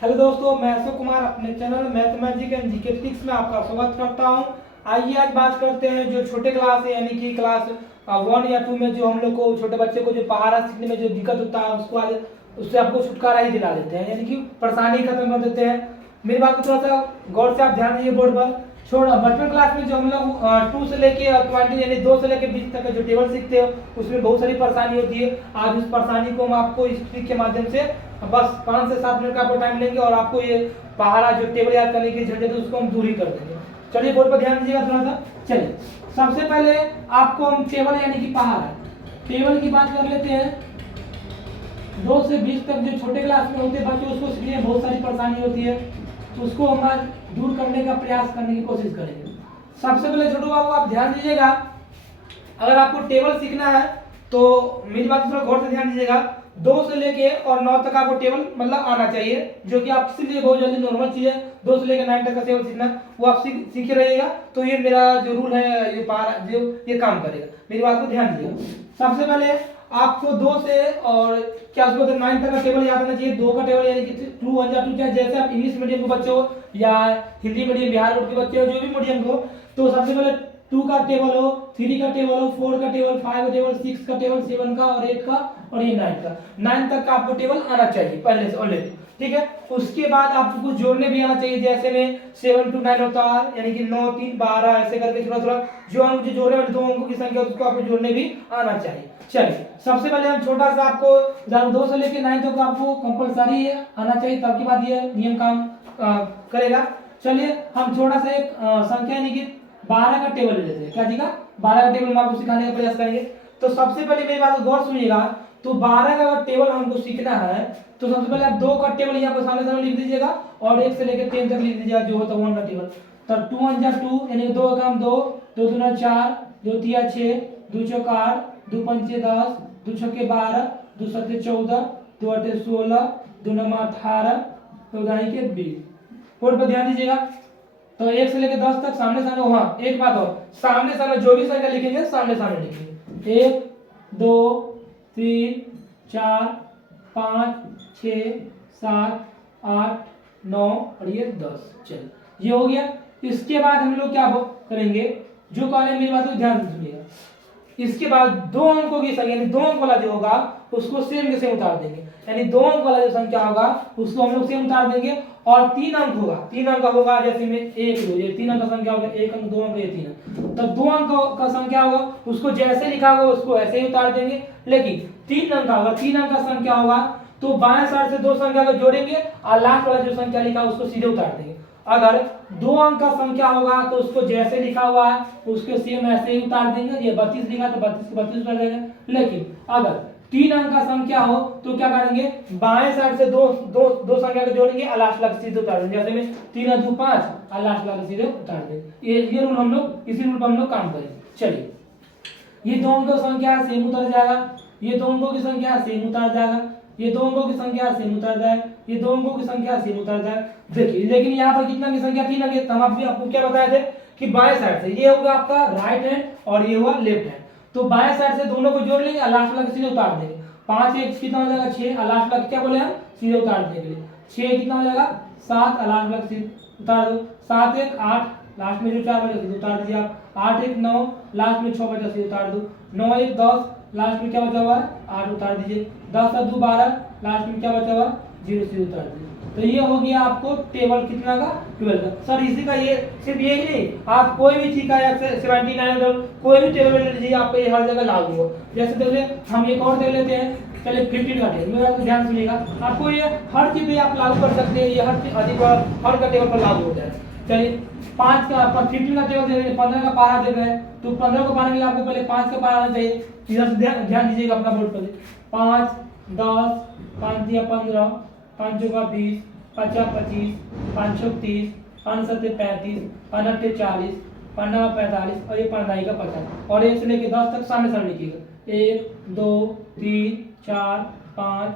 Hello दोस्तों, मैं अशोक कुमार अपने channel mathematics and GK tricks में आपका स्वागत करता हूं। आइए आज बात करते हैं जो छोटे क्लास है यानी कि क्लास 1 या 2 में जो हम लोग को छोटे बच्चे को जो पहाड़ा सीखने में जो दिक्कत होता है उसको आज उससे आपको छुटकारा ही दिला देते हैं, यानी कि परेशानी खत्म कर देते हैं। मेरी बात को थोड़ा सा गौर से आप ध्यान दीजिए बोर्ड पर। बचपन क्लास में जो हम लोग 2 से लेके 20 यानी 2 से लेके 20 तक जो टेबल सीखते हो उसमें बहुत सारी परेशानी होती है। आज उस परेशानी को हम आपको इस ट्रिक के माध्यम से बस 5 से 7 मिनट का आपको टाइम लेंगे और आपको ये पहाड़ा जो टेबल याद करने की झंझट है उसको हम दूर ही कर देंगे। चलिए बोर्ड पर ध्यान दीजिएगा थोड़ा सा। चलिए सबसे पहले आपको हम टेबल यानी कि पहाड़ा टेबल की बात कर लेते हैं। 2 से 20 तक जो छोटे क्लास में होते हैं बच्चे उसको सीखने में बहुत सारी परेशानी होती है, उसको हम आज दूर करने का प्रयास करने की कोशिश करेंगे। सबसे पहले छोटू बाबू आप ध्यान दीजिएगा, अगर आपको टेबल सीखना है तो मेरी बात थोड़ा गौर से ध्यान दीजिएगा। 2 से लेके और 9 तक आपको टेबल मतलब आना चाहिए, जो कि आपके लिए बहुत जल्दी नॉर्मल चीज है। 2 से लेकर 9 तक का टेबल सीखना वो आप सीखे रहिएगा तो ये मेरा जो रूल है ये काम करेगा। मेरी बात को ध्यान दीजिएगा। सबसे पहले आपको 2 से और क्या उसको 9 तक का टेबल याद आना चाहिए। 2 का टेबल यानी कि 2 1 2 क्या, जैसे आप इंग्लिश मीडियम के बच्चे हो या हिंदी मीडियम बिहार बोर्ड के बच्चे हो जो भी मीडियम हो, तो सबसे पहले 2 का टेबल हो, 3 का टेबल हो, 4 का टेबल, 5 का टेबल, 6 का टेबल, 7 का और 8 का और ये 9 का। 9 तक का आपको टेबल आना चाहिए पहले से ऑलरेडी, ठीक है। उसके बाद आपको कुछ जोड़ने भी आना चाहिए, जैसे में 7 to 9 होता है यानी कि 9 3 12 ऐसे करके थोड़ा थोड़ा जो अंक जो जोड़ने वाले 2 अंकों की संख्या उसको आपको जोड़ने भी आना चाहिए। चलिए सबसे पहले हम छोटा सा आपको 2 से लेकर 9 तक आपको कंपलसरी आना चाहिए, तब की बात ये नियम काम करेगा। चलिए हम छोटा सा एक संख्या यानी कि 12 का टेबल ले लेते हैं। क्या जी का 12 का टेबल हम आपको सिखाने का प्रयास करेंगे। तो सबसे पहले मेरी बात गौर सुनिएगा, तो 12 का अगर टेबल हमको सीखना है तो सबसे पहले आप 2 का टेबल यहाँ पर सामने सामने लिख दीजिएगा और 1 से लेकर 10 तक लिख दीजिएगा जो होता है 1 का टेबल। तब 2 1 जा 2 यानी 2 का काम 2, 2 दूना 4, 2 तिया 6, 2 चौका 8, 2 पंचे 10, 2 छक्के 12, 2 सत्ते 14, 2 अट्ठे 16, 2 नमा 18, 2 दाई के 20। बोर्ड पर ध्यान दीजिएगा। तो 1 से लेकर 10 तक सामने सामने, हाँ एक बात और, सामने सामने जो भी संख्या लिखेंगे सामने सामने लिखेंगे। 1 2 3 4 5 6 7 8 9 और ये 10। चलिए ये हो गया। इसके बाद हम लोग क्या करेंगे, जो करेंगे मेरी बात को ध्यान सुनिएगा। इसके बाद 2 अंकों की संख्या यानी 2 अंक वाला जो होगा उसको सेम के सेम उतार देंगे, यानी 2 अंक वाला जो संख्या होगा उसको हम लोग सेम उतार देंगे। और 3 अंक होगा, 3 अंक होगा जैसे में 1 2 ये 3 अंक का संख्या होगा, 1 अंक 2 अंक ये 3 अंक, तो 2 अंक का संख्या होगा उसको जैसे लिखा होगा उसको ऐसे ही उतार देंगे। लेकिन 3 अंक का होगा, 3 अंक का संख्या होगा तो बाएं साइड से 2 संख्या को जोड़ेंगे और लास्ट वाला जो संख्या लिखा है उसको सीधे उतार देंगे। अगर 2 अंक का संख्या होगा तो उसको जैसे लिखा हुआ है उसके सेम ऐसे ही उतार देंगे। ये 32 लिखा तो 32 को 32 उतार देंगे। लेकिन अगर 3 अंक का संख्या हो तो क्या करेंगे, बाएं साइड से दो संख्या को जोड़ेंगे और लास्ट वाला सीधे उतार देंगे। जैसे में 3 2 5 और लास्ट वाला सीधे उतार देंगे। ये रूल हम लोग इसी रूल पर हम लोग काम करेंगे। चलिए ये 2 अंकों की संख्या सेम उतर जाएगा, ये 2 अंकों की संख्या सेम उतार जाएगा, ये 2 अंकों की संख्या सेम उतर जाए, ये 2 अंकों की संख्या सेम उतर जाए। देखिए लेकिन यहाँ पर कितना की संख्या 3 अंक, हम आपको क्या बताए थे कि बाएं साइड से ये होगा आपका राइट हैंड और ये हुआ लेफ्ट हैंड, तो बाएं साइड से दोनों को जोड़ लेंगे और लास्ट वाला सीधे उतार देंगे। 5 1 कितना हो जाएगा 6 और लास्ट वाला क्या बोले हम सीधे उतार देने के लिए। 6 कितना हो जाएगा 7 और लास्ट वाला सीधे उतार दो। 7 1 8 लास्ट में जो 4 बचा सीधे उतार दीजिए आप। 8 1 9 लास्ट में 6 बचा सीधे उतार दो। 9 1 10 लास्ट में क्या बचा हुआ है 8 उतार दीजिए। 10 2 12 लास्ट में क्या बचा हुआ 0 सीधे उतार दीजिए। तो ये हो गया आपको टेबल कितना का 12 का। सर इसी का ये सिर्फ यही नहीं, आप कोई भी ठीक है 79 कोई भी टेबल ले लीजिए, आपको ये हर जगह लागू हो। जैसे देखिए हम एक और देख लेते हैं। चलिए 15 का टेबल, मेरा ध्यान सुनिएगा, आपको ये हर चीज पे आप लागू कर सकते हैं, ये हर का टेबल पर लागू हो जाए। चलिए 5 का 15 का टेबल दे रहे हैं, 15 का पारा दे रहे हैं, तो 15 को पाने के लिए आपको पहले 5 का पारा आना चाहिए। इधर से ध्यान दीजिएगा अपना बोर्ड पर। 5 10 5 दिया 15, 5 चौका 20, 5 25, 5 6 30, 5 7 35, 5 8 40, 5 9 45 और ये 5 9 का 50 और 1 से लेके 10 तक सामने सामने लिखिएगा। 1 2 3 4 5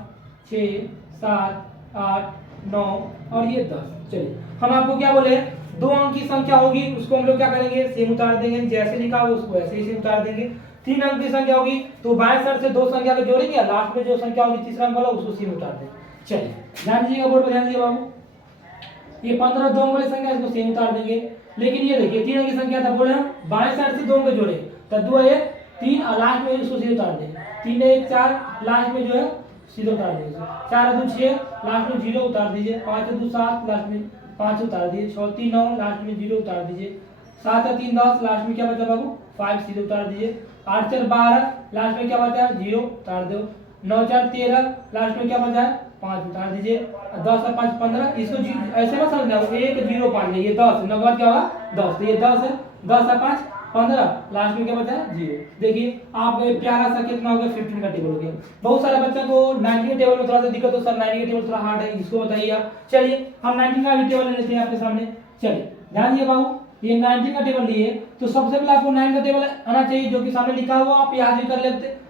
6 7 8 9 और ये 10। चलिए हम आपको क्या बोले, 2 अंक की संख्या होगी उसको हम लोग क्या करेंगे सेम उतार देंगे, जैसे लिखा हो उसको ऐसे ही सेम उतार देंगे। 3 अंक की संख्या होगी तो बाएं साइड से 2 संख्या को जोड़ेंगे, लास्ट में जो संख्या होगी तीसरा अंक वाला उसको सेम उतार देंगे। चलिए ध्यान दीजिएगा, बोर्ड पर ध्यान दीजिएगा बाबू। ये 15 दो अंक वाली संख्या, इसको सेम उतार देंगे। लेकिन ये देखिए 3 अंक की संख्या था, बोले हम बाएं साइड से 2 अंक जोड़े, तो 2 1 3 और लास्ट में इसको सीधे उतार देंगे। 3 1 4 लास्ट में जो है सीधे उतार दीजिए। 4 2 6 लास्ट में 0 उतार दीजिए। 5 2 7 लास्ट में 5 उतार दीजिए। 6 3 9 लास्ट में 0 उतार दीजिए। 7 3 10 लास्ट में क्या बचा बाबू 5 सीधे उतार दीजिए। 8 4 12 लास्ट में क्या बचा 0 उतार दो। 9 4 13 लास्ट में क्या बचा है 5 उतार दीजिए। 10 और 5 15, इसको ऐसे मत समझना 1 0 5 ये 10 9 के बाद क्या होगा 10, तो ये 10 है। 10 और 5 15 लास्ट में क्या बचा है 0। देखिए आपका एक प्यारा सा कितना हो गया 15 का टेबल हो गया। बहुत सारे बच्चों को 90 के टेबल में थोड़ा सा दिक्कत हो, सर 90 के टेबल थोड़ा हार्ड है, इसको बताइए आप। चलिए हम 90 का भी टेबल ले लेते हैं आपके सामने। चलिए ध्यान दिए बाबू, ये 90 का टेबल लिए तो सबसे पहले आपको 9 का टेबल आना चाहिए, जो कि सामने लिखा हुआ आप याद भी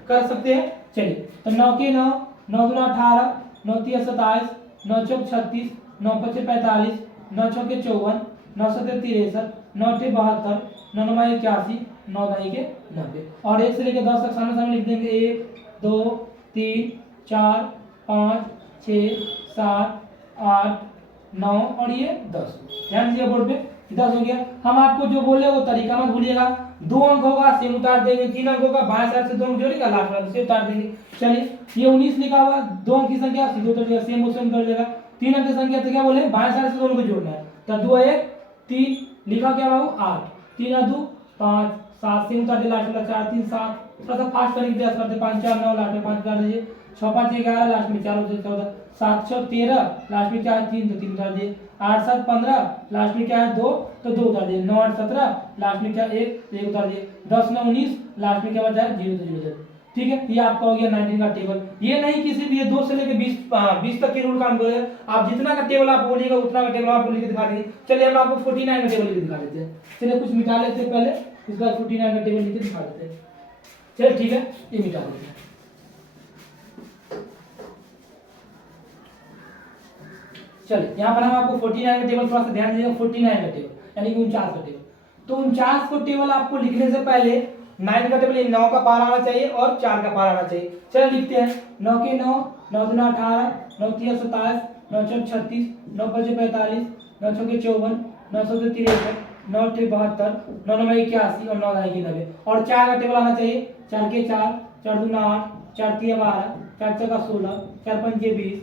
कर सकते हैं। चलिए तो 9 के 9 9 2 18 9 3 27 9 4 36 9 5 45 9 6 के 54 9 7 63 9 8 72 9 9 81 9 9 के 90 और 1 से लेकर 10 तक सामने सामने लिख देंगे। 1 2 3 4 5 6 7 8 9 और ये 10। ध्यान दीजिए बोर्ड पे 10 हो गया। हम आपको जो बोले वो तरीका मत भूलिएगा। 2 अंक होगा सेम उतार देंगे, 3 अंक होगा बाएं साइड से 2 अंक जोड़ेगा लास्ट वाले से उतार देंगे। चलिए ये 19 लिखा हुआ 2 अंक की संख्या सीधे उतार देगा, सेम उसे उतार देगा। 3 अंक की संख्या तो क्या बोले बाएं साइड से दोनों को जोड़ना है, तो 2 1 3 लिखा क्या बाबू 8 3 2 5 7 सेम उतार दे लास्ट वाला 4 3 7 थोड़ा सा फास्ट करके प्रयास करते 5 4 9 लास्ट में 5 उतार दीजिए। 6 5 11 लास्ट में 4 होते 14 7 6 13 लास्ट में क्या है 3 तो 3 उतार दिए। 8 7 15 लास्ट में क्या है 2 तो 2 उतार दिए। 9 8 17 लास्ट में क्या 1 उतार दिए। 10 9 19 लास्ट में क्या बचा है 0 तो 0 उतार। ठीक है, ये आपका हो गया 19 का टेबल। ये नहीं किसी भी 2 से लेकर 20 तक के रूल काम करेगा। आप जितना का टेबल आप बोलिएगा उतना का टेबल आपको लिख के दिखा देंगे। चलिए हम आपको 49 का टेबल लिख के दिखा देते हैं। चलिए कुछ मिटा लेते हैं पहले, इसके बाद 49 का टेबल लिख के दिखा देते हैं। चलिए ठीक है, ये मिटा देते हैं। चलिए यहाँ पर हम आपको 49 का टेबल थोड़ा सा ध्यान दीजिएगा। 49 का टेबल यानी कि 49 का टेबल, तो 49 को टेबल आपको लिखने से पहले 9 का टेबल 9 का पार आना चाहिए और 4 का पार आना चाहिए। चलिए लिखते हैं 9 के 9 9 2 18 9 3 27 9 4 36 9 5 45 9 6 के 54 9 7 63 9 8 72 9 9 81 और 9 9 के 90 और 4 का टेबल आना चाहिए। 4 के 4 4 2 8 4 3 12 4 4 का 16 4 5 के 20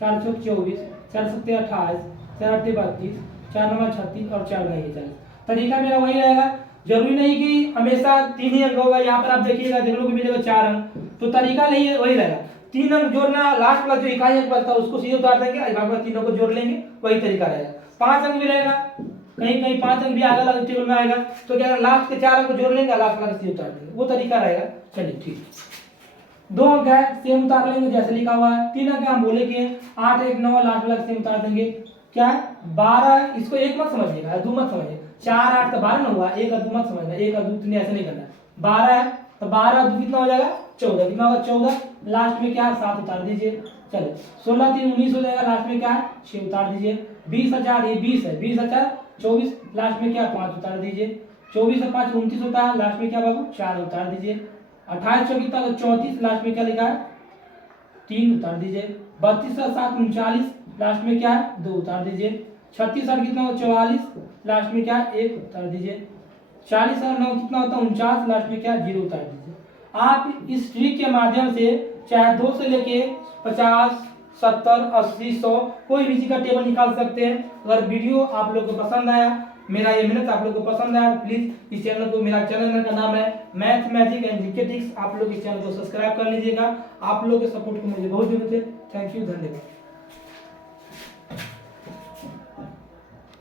4 6 24 4 7 28 4 8 32 4 9 36 और 4 9 40। तरीका मेरा वही रहेगा, जरूरी नहीं कि हमेशा 3 ही अंक होगा। यहाँ पर आप देखिएगा देखने को मिलेगा 4 अंक, तो तरीका नहीं वही रहेगा। 3 अंक जोड़ना, लास्ट वाला जो इकाई अंक बचता है उसको सीधे उतार देंगे, बाकी तीनों को जोड़ लेंगे, वही तरीका रहेगा। 5 अंक भी रहेगा, कहीं कहीं 5 अंक भी आएगा टेबल में आएगा, तो क्या लास्ट के 4 अंक को जोड़ लेंगे, लास्ट वाला सीधे उतार देंगे, वो तरीका रहेगा। चलिए ठीक, 2 अंक है सेम उतार लेंगे जैसे लिखा हुआ है। 3 अंक हम बोले कि 8 1 9 लास्ट वाला सेम उतार देंगे। क्या है 12, इसको एक मत समझिएगा, दो मत समझिए। 4 8 तो 12 ना हुआ, एक और दो मत समझना, एक और दो तीन ऐसे नहीं करना। 12 है तो 12 और 2 कितना हो जाएगा 14, कितना होगा 14, लास्ट में क्या है 7 उतार दीजिए। चलिए 16 3 19 हो जाएगा, लास्ट में क्या है 6 उतार दीजिए। 20 4 ये 20 है, 20 4 24 लास्ट में क्या 5 उतार दीजिए। 24 और 5 29 होता है, लास्ट में क्या बाबू 4 उतार दीजिए। 28 4 कितना 34 लास्ट में क्या लिखा है 3 उतार दीजिए। 32 और 7 39 लास्ट में क्या है 2 उतार दीजिए। 36 और कितना 44 लास्ट में क्या 1 उतार दीजिए। 40 और 9 कितना होता है 49 लास्ट में क्या 0 उतार दीजिए। आप इस ट्रिक के माध्यम से चाहे 2 से लेके 50 70 80 100 कोई भी चीज का टेबल निकाल सकते हैं। अगर वीडियो आप लोग को पसंद आया, मेरा ये मेहनत आप लोग को पसंद आया, प्लीज इस चैनल को, मेरा चैनल का नाम है math magic and GK tricks, आप लोग इस चैनल को सब्सक्राइब कर लीजिएगा। आप लोग के सपोर्ट को मुझे बहुत जरूरत है। थैंक यू, धन्यवाद।